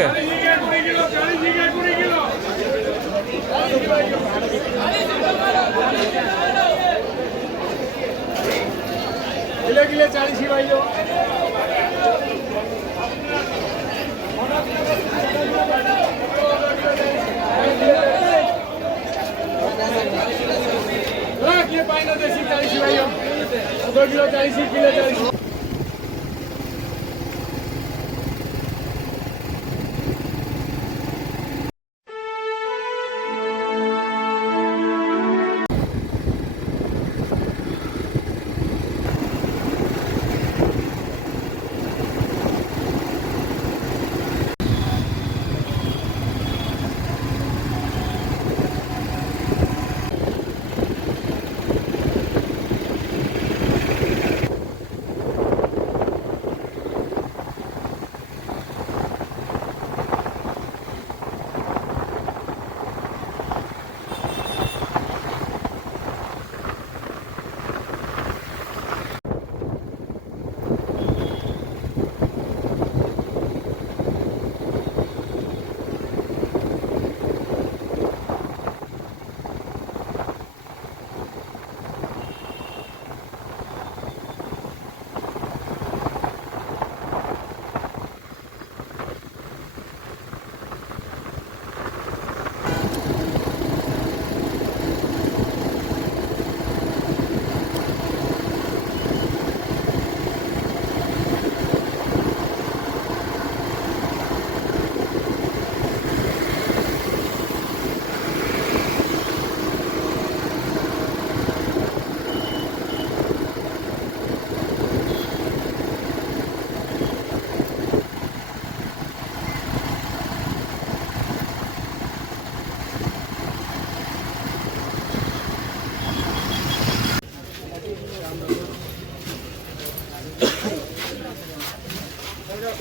লাগে kilo kilo 40 भाई लो ये पाइनो देसी 40 भाई लो 2 किलो 40 किलो 40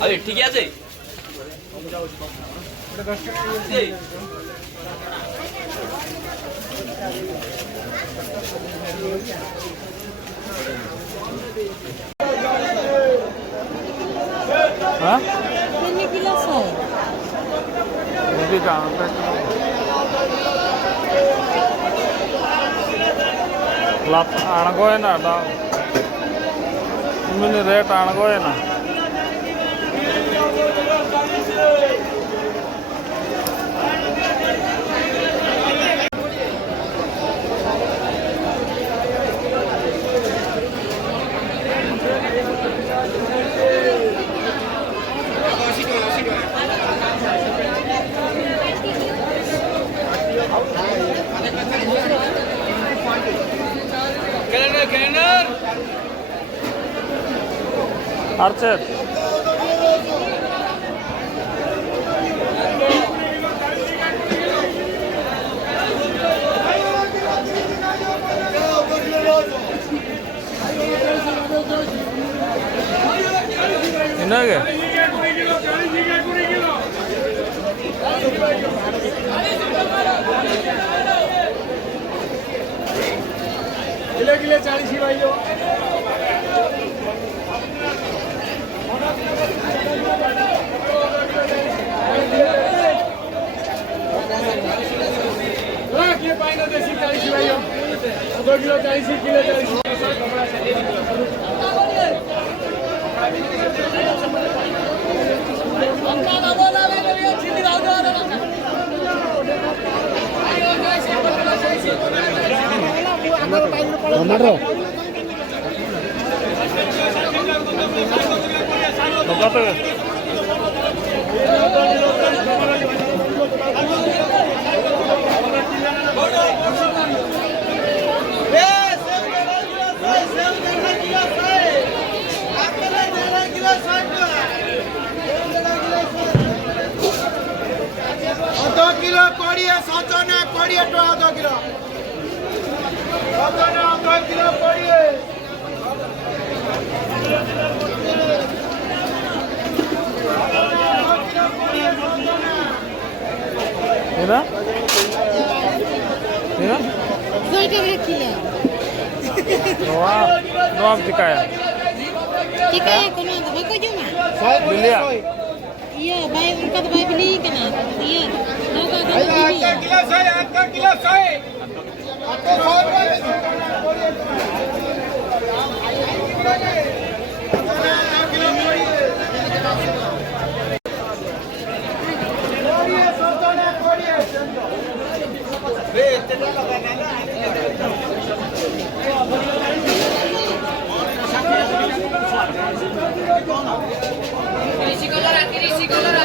আরে ঠিক আছে হ্যাঁ Ini gila saya. Hindi ka lap aanagoy na da mini rate aanagoy na Archer Inage kilo kilo 40 भाई लो ये पाइनो देसी 40 भाई लो 2 किलो 40 किलो 40 किलो कोड़िए सचने कोड़िए टका 2 किलो सचने 2 किलो कोड़िए Mira Mira Zoita kilo. Doang tikaya Tikaya kono ba ko juma? Bilia Iya, baik udah baik beli kena. Iya. Mau kau ভাই kau beli? একটা কিলো 100 একটা কিলো 100 আটো 100 টাকা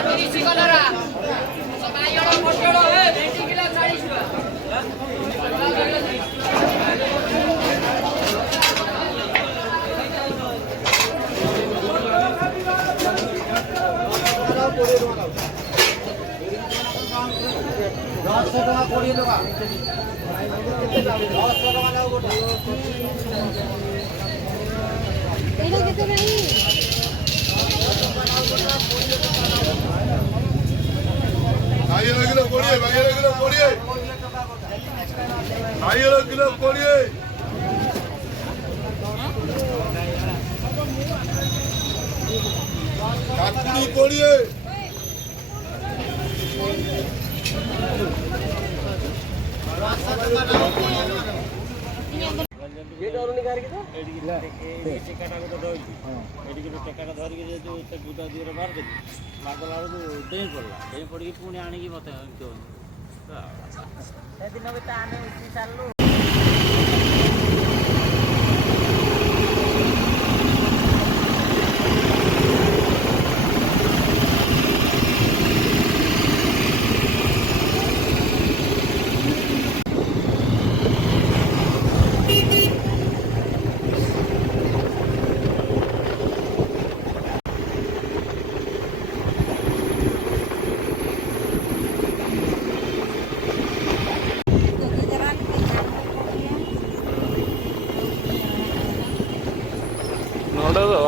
ତିରିଶ କଲରା ବାଇଗଣ ପୋଟଳ ଭେଣ୍ଡି କିଲୋ 40 ଟଙ୍କା। Ini kita beli. Ayo kilo korie, ayo kilo korie. Ayo kilo korie. Kakuri korie. ପୁଣି ଆଣିକି ମତେ ସେଦିନ ବି ତ ଆମେ ଉଠି ସାରିଲୁ। ನೋಡೋದು